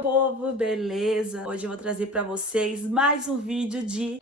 meu povo, beleza? Hoje eu vou trazer pra vocês mais um vídeo de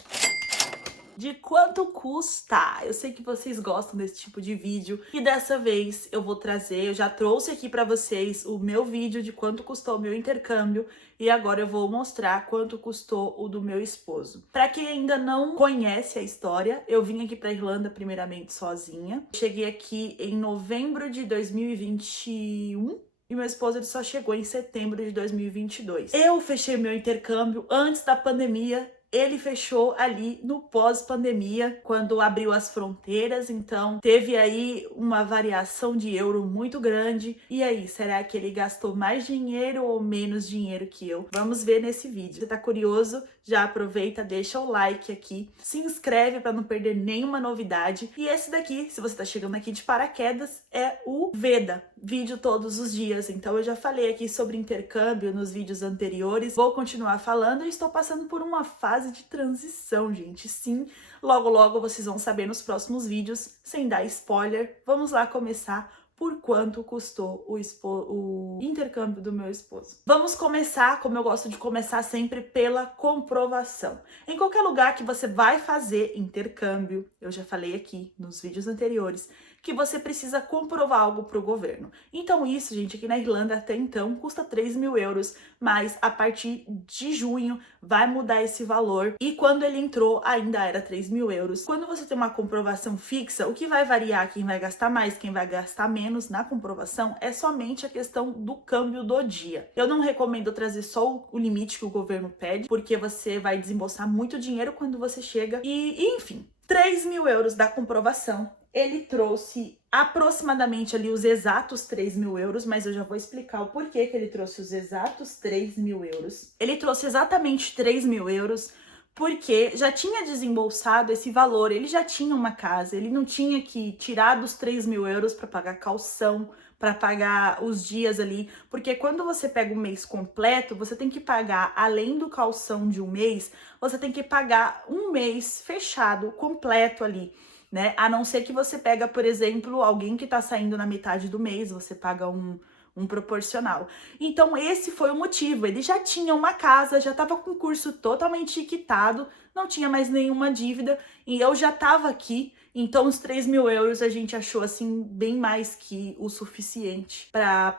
quanto custa. Eu sei que vocês gostam desse tipo de vídeo e dessa vez eu vou trazer, eu já trouxe aqui pra vocês o meu vídeo de quanto custou o meu intercâmbio e agora eu vou mostrar quanto custou o do meu esposo. Pra quem ainda não conhece a história, eu vim aqui pra Irlanda primeiramente sozinha. Cheguei aqui em novembro de 2021. E meu esposo ele só chegou em setembro de 2022. Eu fechei meu intercâmbio antes da pandemia. Ele fechou ali no pós-pandemia, quando abriu as fronteiras, então teve aí uma variação de euro muito grande. E aí, será que ele gastou mais dinheiro ou menos dinheiro que eu? Vamos ver nesse vídeo. Você tá curioso? Já aproveita, deixa o like aqui, se inscreve para não perder nenhuma novidade. E esse daqui, se você tá chegando aqui de paraquedas, é o Veda, vídeo todos os dias. Então eu já falei aqui sobre intercâmbio nos vídeos anteriores, vou continuar falando e estou passando por uma fase de transição, gente. Sim, logo logo vocês vão saber nos vídeos, sem dar spoiler. Vamos lá começar por quanto custou o intercâmbio do meu esposo. Vamos começar, como eu gosto de começar sempre, pela comprovação. Em qualquer lugar que você vai fazer intercâmbio, eu já falei aqui nos vídeos anteriores, que você precisa comprovar algo para o governo. Então isso, gente, aqui na Irlanda até então custa 3 mil euros, mas a partir de junho vai mudar esse valor e quando ele entrou ainda era 3 mil euros. Quando você tem uma comprovação fixa, o que vai variar, quem vai gastar mais, quem vai gastar menos na comprovação é somente a questão do câmbio do dia. Eu não recomendo trazer só o limite que o governo pede, porque você vai desembolsar muito dinheiro quando você chega e enfim. 3 mil euros da comprovação. Ele trouxe aproximadamente ali os exatos 3 mil euros, mas eu já vou explicar o porquê que ele trouxe os exatos 3 mil euros. Ele trouxe exatamente 3 mil euros porque já tinha desembolsado esse valor, ele já tinha uma casa, ele não tinha que tirar dos 3 mil euros para pagar calção, para pagar os dias ali, porque quando você pega o mês completo, você tem que pagar, além do calção de um mês, você tem que pagar um mês fechado, completo ali, né? A não ser que você pega, por exemplo, alguém que tá saindo na metade do mês, você paga um proporcional. Então esse foi o motivo, ele já tinha uma casa, já estava com o curso totalmente quitado, não tinha mais nenhuma dívida e eu já estava aqui, então os 3 mil euros a gente achou assim bem mais que o suficiente para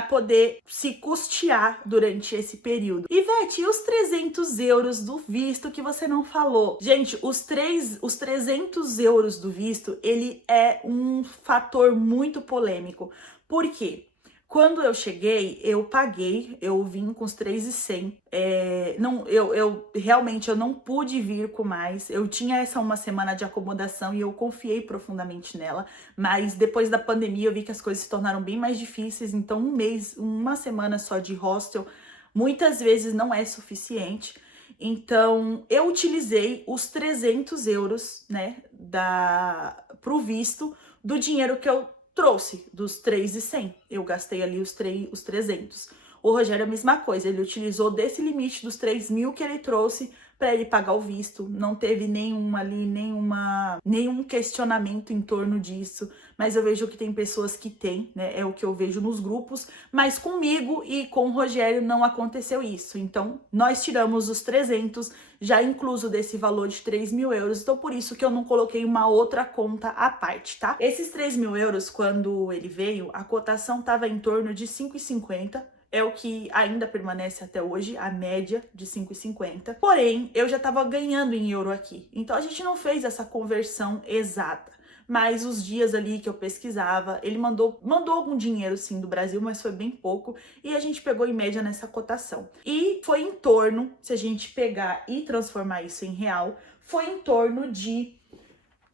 poder se custear durante esse período. E Vete, e os 300 euros do visto que você não falou? Gente, os 300 euros do visto, ele é um fator muito polêmico. Por quê? Quando eu cheguei, eu paguei, eu vim com os 3.100. Eu realmente eu não pude vir com mais. Eu tinha essa uma semana de acomodação e eu confiei profundamente nela. Mas depois da pandemia eu vi que as coisas se tornaram bem mais difíceis. Então um mês, uma semana só de hostel, muitas vezes não é suficiente. Então eu utilizei os 300 euros, né, pro visto do dinheiro que eu trouxe dos 3.100, eu gastei ali os 300. O Rogério é a mesma coisa, ele utilizou desse limite dos 3 mil que ele trouxe para ele pagar o visto, não teve nenhum questionamento em torno disso, mas eu vejo que tem pessoas que têm, né, é o que eu vejo nos grupos, mas comigo e com o Rogério não aconteceu isso, então nós tiramos os 300, já incluso desse valor de 3 mil euros, então por isso que eu não coloquei uma outra conta à parte, tá? Esses 3 mil euros, quando ele veio, a cotação tava em torno de 5,50, é o que ainda permanece até hoje, a média de 5,50. Porém, eu já estava ganhando em euro aqui. Então a gente não fez essa conversão exata. Mas os dias ali que eu pesquisava, ele mandou algum dinheiro sim do Brasil, mas foi bem pouco. E a gente pegou em média nessa cotação. E foi em torno, se a gente pegar e transformar isso em real, foi em torno de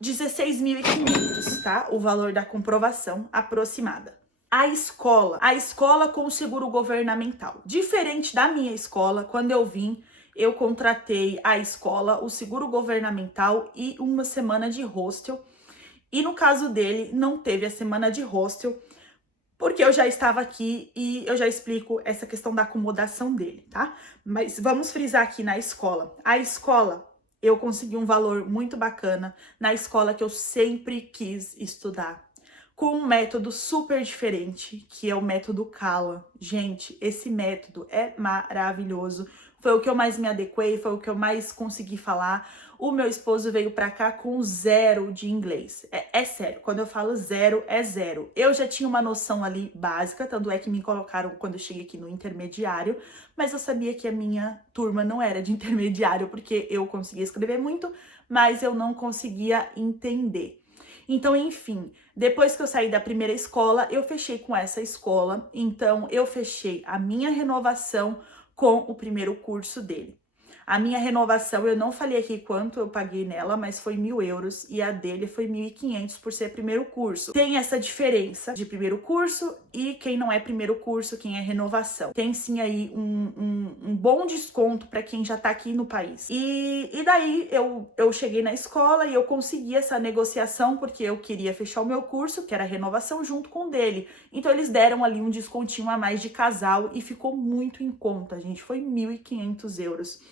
16.500, tá? O valor da comprovação aproximada. A escola com o seguro governamental. Diferente da minha escola, quando eu vim, eu contratei a escola, o seguro governamental e uma semana de hostel. E no caso dele, não teve a semana de hostel, porque eu já estava aqui e eu já explico essa questão da acomodação dele, tá? Mas vamos frisar aqui na escola. A escola, eu consegui um valor muito bacana na escola que eu sempre quis estudar. com um método super diferente, que é o método Cala. Gente, esse método é maravilhoso. Foi o que eu mais me adequei, foi o que eu mais consegui falar. O meu esposo veio pra cá com 0 de inglês. É sério, quando eu falo 0, é 0. Eu já tinha uma noção ali básica, tanto é que me colocaram quando eu cheguei aqui no intermediário, mas eu sabia que a minha turma não era de intermediário, porque eu conseguia escrever muito, mas eu não conseguia entender. Então, enfim, depois que eu saí da primeira escola, eu fechei com essa escola. Então, eu fechei a minha renovação com o primeiro curso dele. A minha renovação, eu não falei aqui quanto eu paguei nela, mas foi 1.000 euros e a dele foi 1.500 por ser primeiro curso. Tem essa diferença de primeiro curso e quem não é primeiro curso, quem é renovação. Tem sim aí um bom desconto para quem já tá aqui no país. E daí eu cheguei na escola e eu consegui essa negociação porque eu queria fechar o meu curso, que era renovação, junto com o dele. Então eles deram ali um descontinho a mais de casal e ficou muito em conta, gente. Foi 1.500 euros.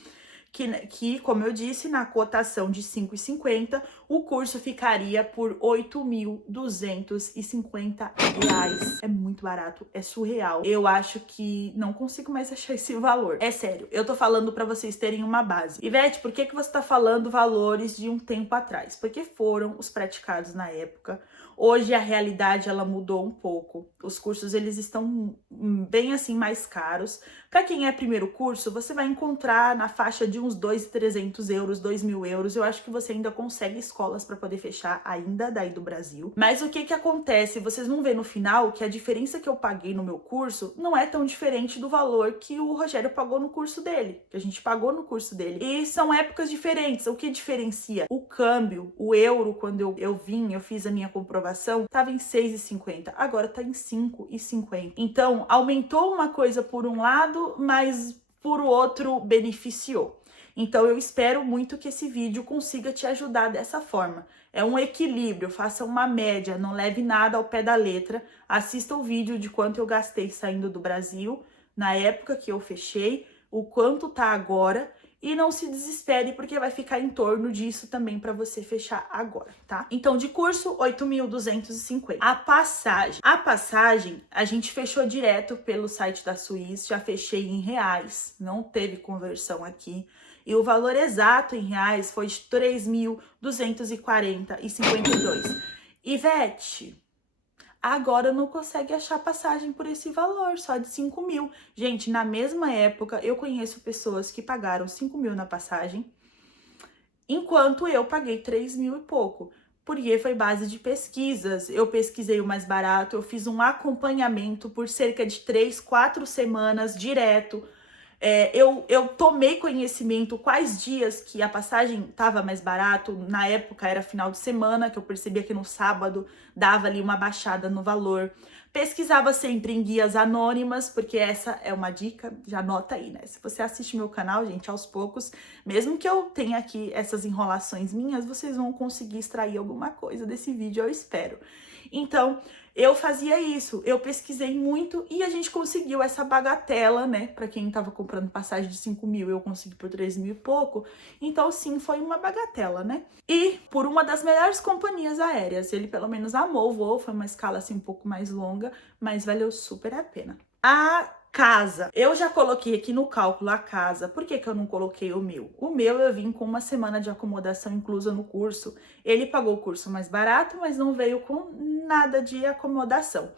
Que, como eu disse, na cotação de 5,50, o curso ficaria por 8.250 reais. É muito barato, é surreal. Eu acho que não consigo mais achar esse valor. É sério, eu tô falando pra vocês terem uma base. Ivete, por que você tá falando valores de um tempo atrás? Porque foram os praticados na época. Hoje a realidade ela mudou um pouco. Os cursos eles estão bem assim mais caros. Para quem é primeiro curso, você vai encontrar na faixa de uns 2.300 euros, 2.000 euros. Eu acho que você ainda consegue escolas para poder fechar ainda daí do Brasil. Mas o que acontece? Vocês vão ver no final que a diferença que eu paguei no meu curso não é tão diferente do valor que o Rogério pagou no curso dele, que a gente pagou no curso dele. E são épocas diferentes. O que diferencia? O câmbio, o euro, quando eu fiz a minha comprovação, estava em 6,50, agora está em 5,50. Então, aumentou uma coisa por um lado, mas por outro beneficiou. Então, eu espero muito que esse vídeo consiga te ajudar dessa forma. É um equilíbrio, faça uma média, não leve nada ao pé da letra. Assista o vídeo de quanto eu gastei saindo do Brasil, na época que eu fechei, o quanto tá agora. E não se desespere, porque vai ficar em torno disso também para você fechar agora, tá? Então, de curso, 8.250. A passagem, a gente fechou direto pelo site da Swiss, já fechei em reais, não teve conversão aqui. E o valor exato em reais foi de 3.240,52. Ivete, agora não consegue achar passagem por esse valor, só de 5.000. Gente, na mesma época, eu conheço pessoas que pagaram 5.000 na passagem, enquanto eu paguei 3.000 e pouco. Porque foi base de pesquisas. Eu pesquisei o mais barato, eu fiz um acompanhamento por cerca de 3, 4 semanas direto. Eu tomei conhecimento quais dias que a passagem estava mais barato. Na época era final de semana, que eu percebia que no sábado dava ali uma baixada no valor. Pesquisava sempre em guias anônimas, porque essa é uma dica, já anota aí, né? Se você assiste meu canal, gente, aos poucos, mesmo que eu tenha aqui essas enrolações minhas, vocês vão conseguir extrair alguma coisa desse vídeo, eu espero. Então, eu fazia isso, eu pesquisei muito e a gente conseguiu essa bagatela, né? Pra quem tava comprando passagem de 5.000, eu consegui por 3.000 e pouco. Então, sim, foi uma bagatela, né? E por uma das melhores companhias aéreas. Ele pelo menos amou o voo, foi uma escala assim um pouco mais longa, mas valeu super a pena. A casa. Eu já coloquei aqui no cálculo a casa. Por que eu não coloquei o meu? O meu eu vim com uma semana de acomodação inclusa no curso. Ele pagou o curso mais barato, mas não veio com nada de acomodação.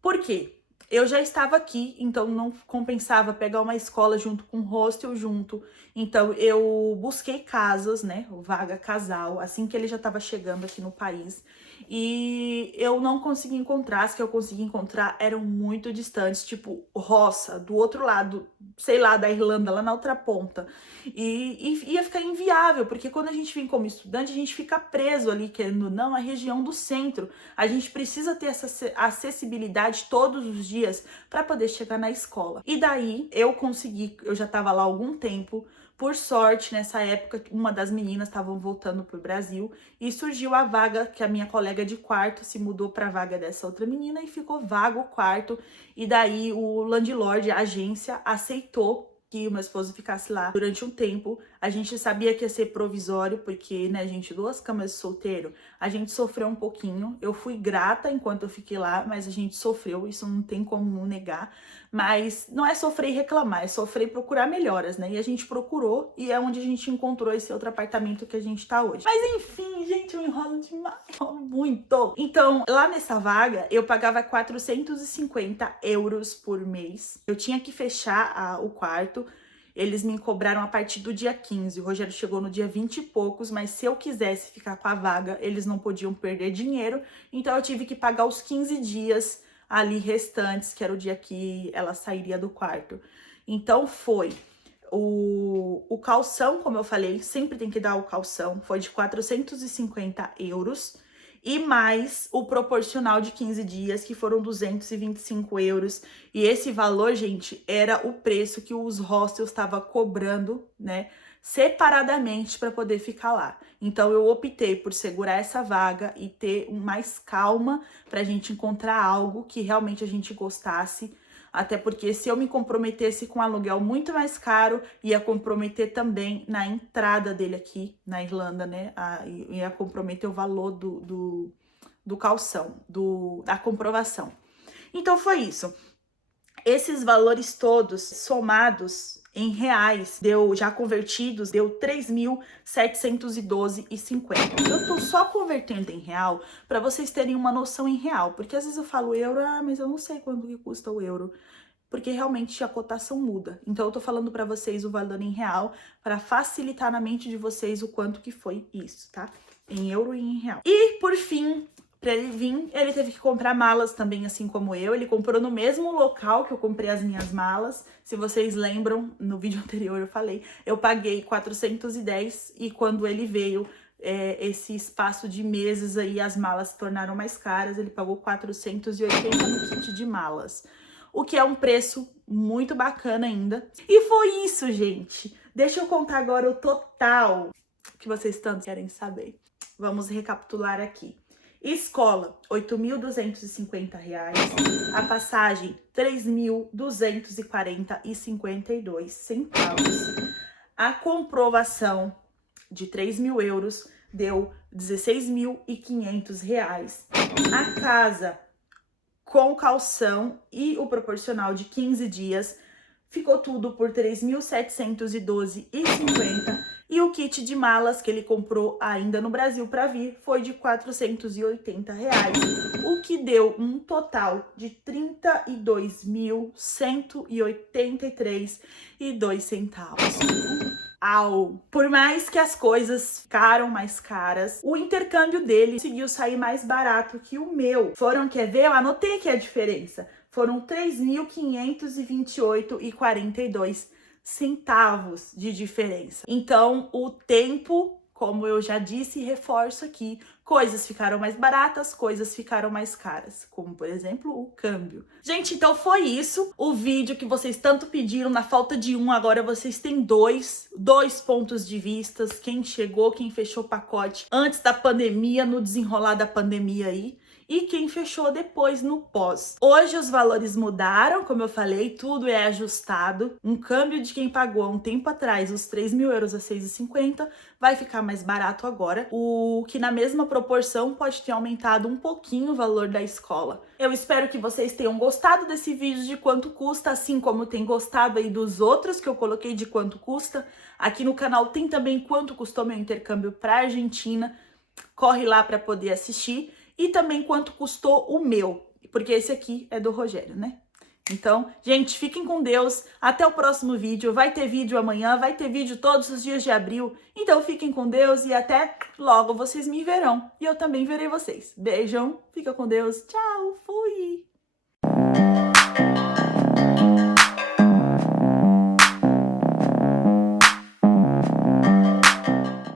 Por quê? Eu já estava aqui, então não compensava pegar uma escola junto com hostel junto. Então eu busquei casas, né, vaga casal, assim que ele já estava chegando aqui no país. E eu não consegui encontrar, as que eu consegui encontrar eram muito distantes, tipo roça, do outro lado, sei lá, da Irlanda, lá na outra ponta. E ia ficar inviável, porque quando a gente vem como estudante, a gente fica preso ali, querendo ou não, a região do centro. A gente precisa ter essa acessibilidade todos os dias para poder chegar na escola. E daí eu consegui, eu já estava lá há algum tempo. Por sorte, nessa época, uma das meninas estavam voltando para o Brasil e surgiu a vaga que a minha colega de quarto se mudou para a vaga dessa outra menina e ficou vago o quarto. E daí o landlord, a agência, aceitou que o meu esposo ficasse lá durante um tempo. A gente sabia que ia ser provisório, porque, né, gente, 2 camas de solteiro, a gente sofreu um pouquinho. Eu fui grata enquanto eu fiquei lá, mas a gente sofreu, isso não tem como negar. Mas não é sofrer e reclamar, é sofrer e procurar melhoras, né? E a gente procurou e é onde a gente encontrou esse outro apartamento que a gente tá hoje. Mas enfim, gente, eu enrolo demais, enrolo muito. Então, lá nessa vaga, eu pagava 450 euros por mês. Eu tinha que fechar o quarto. Eles me cobraram a partir do dia 15. O Rogério chegou no dia 20 e poucos, mas se eu quisesse ficar com a vaga, eles não podiam perder dinheiro. Então eu tive que pagar os 15 dias ali restantes, que era o dia que ela sairia do quarto. Então foi o calção, como eu falei, sempre tem que dar o calção, foi de 450 euros. E mais o proporcional de 15 dias, que foram 225 euros. E esse valor, gente, era o preço que os hostels estavam cobrando, né, separadamente para poder ficar lá. Então eu optei por segurar essa vaga e ter mais calma para a gente encontrar algo que realmente a gente gostasse. Até porque se eu me comprometesse com um aluguel muito mais caro, ia comprometer também na entrada dele aqui na Irlanda, né? Ia comprometer o valor do calção, da comprovação. Então foi isso. Esses valores todos somados em reais, já convertidos, deu 3.712,50. Eu tô só convertendo em real para vocês terem uma noção em real, porque às vezes eu falo euro, mas eu não sei quanto que custa o euro, porque realmente a cotação muda. Então eu tô falando para vocês o valor em real para facilitar na mente de vocês o quanto que foi isso, tá? Em euro e em real. E por fim, para ele vir, ele teve que comprar malas também, assim como eu. Ele comprou no mesmo local que eu comprei as minhas malas. Se vocês lembram, no vídeo anterior eu falei, eu paguei 410 e quando ele veio, esse espaço de meses aí, as malas se tornaram mais caras. Ele pagou 480 no kit de malas, o que é um preço muito bacana ainda. E foi isso, gente. Deixa eu contar agora o total que vocês tanto querem saber. Vamos recapitular aqui. Escola, R$ 8.250. A passagem, R$ 3.240,52. A comprovação de 3.000 euros deu R$ 16.500. A casa com calção e o proporcional de 15 dias ficou tudo por R$ 3.712,50. E o kit de malas que ele comprou ainda no Brasil para vir foi de R$ 480, o que deu um total de R$ 32.183,02. Por mais que as coisas ficaram mais caras, o intercâmbio dele conseguiu sair mais barato que o meu. Quer ver? Eu anotei aqui a diferença. Foram R$ 3.528,42 centavos de diferença. Então, o tempo, como eu já disse e reforço aqui, coisas ficaram mais baratas, coisas ficaram mais caras, como por exemplo o câmbio. Gente, então foi isso, o vídeo que vocês tanto pediram. Na falta de um, agora vocês têm dois pontos de vista, quem chegou, quem fechou o pacote antes da pandemia, no desenrolar da pandemia aí, e quem fechou depois no pós. Hoje os valores mudaram, como eu falei, tudo é ajustado. Um câmbio de quem pagou há um tempo atrás os 3.000 euros a 6,50 vai ficar mais barato agora, o que na mesma proporção pode ter aumentado um pouquinho o valor da escola. Eu espero que vocês tenham gostado desse vídeo de quanto custa, assim como tem gostado aí dos outros que eu coloquei de quanto custa. Aqui no canal tem também quanto custou meu intercâmbio para Argentina, corre lá para poder assistir. E também quanto custou o meu, porque esse aqui é do Rogério, né? Então, gente, fiquem com Deus. Até o próximo vídeo. Vai ter vídeo amanhã, vai ter vídeo todos os dias de abril. Então, fiquem com Deus e até logo vocês me verão. E eu também verei vocês. Beijão, fica com Deus. Tchau, fui!